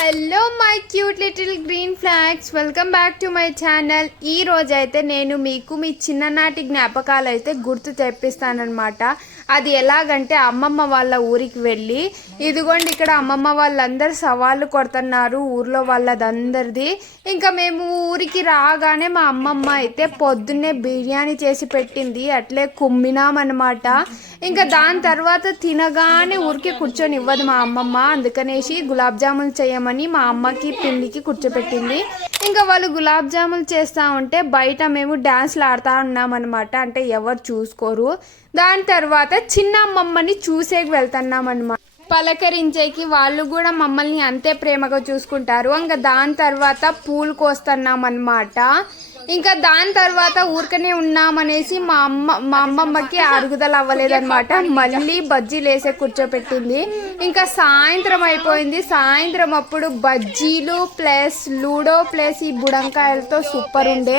Hello my cute little green flags, welcome back to my channel. ఈ రోజైతే నేను మీకు మీ చిన్ననాటి జ్ఞాపకాలు అయితే గుర్తు తెప్పిస్తానమాట. అది ఎలాగంటే అమ్మమ్మ వాళ్ళ ఊరికి వెళ్ళి, ఇదిగోండి ఇక్కడ అమ్మమ్మ వాళ్ళందరూ సవాళ్ళు కొడుతున్నారు ఊర్లో వాళ్ళదందరిది. ఇంకా మేము ఊరికి రాగానే మా అమ్మమ్మ అయితే పొద్దున్నే బిర్యానీ చేసి పెట్టింది, అట్లే కుమ్మినామన్నమాట. ఇంకా దాని తర్వాత తినగానే ఊరికి కూర్చొని ఇవ్వదు మా అమ్మమ్మ, అందుకనేసి గులాబ్ జాములు చేయమని మా అమ్మకి పిండికి కూర్చోపెట్టింది. ఇంకా వాళ్ళు గులాబ్ జాములు చేస్తూ ఉంటే బయట మేము డ్యాన్స్లు ఆడుతూ ఉన్నామన్నమాట, అంటే ఎవరు చూసుకోరు. దాని తర్వాత చిన్న అమ్మమ్మని చూసేకి వెళ్తున్నామన్నమాట, పలకరించేకి. వాళ్ళు కూడా మమ్మల్ని అంతే ప్రేమగా చూసుకుంటారు. ఇంకా దాని తర్వాత పూలు కోస్తున్నాం అన్నమాట. ఇంకా దాని తర్వాత ఊరికనే ఉన్నామనేసి మా అమ్మమ్మకి అరుగుదల అవ్వలేదన్నమాట, మళ్ళీ బజ్జీలు వేసే కూర్చోపెట్టింది. ఇంకా సాయంత్రం అయిపోయింది. సాయంత్రం అప్పుడు బజ్జీలు ప్లస్ లూడో ప్లస్ ఈ బుడంకాయలతో సూపర్ ఉండే.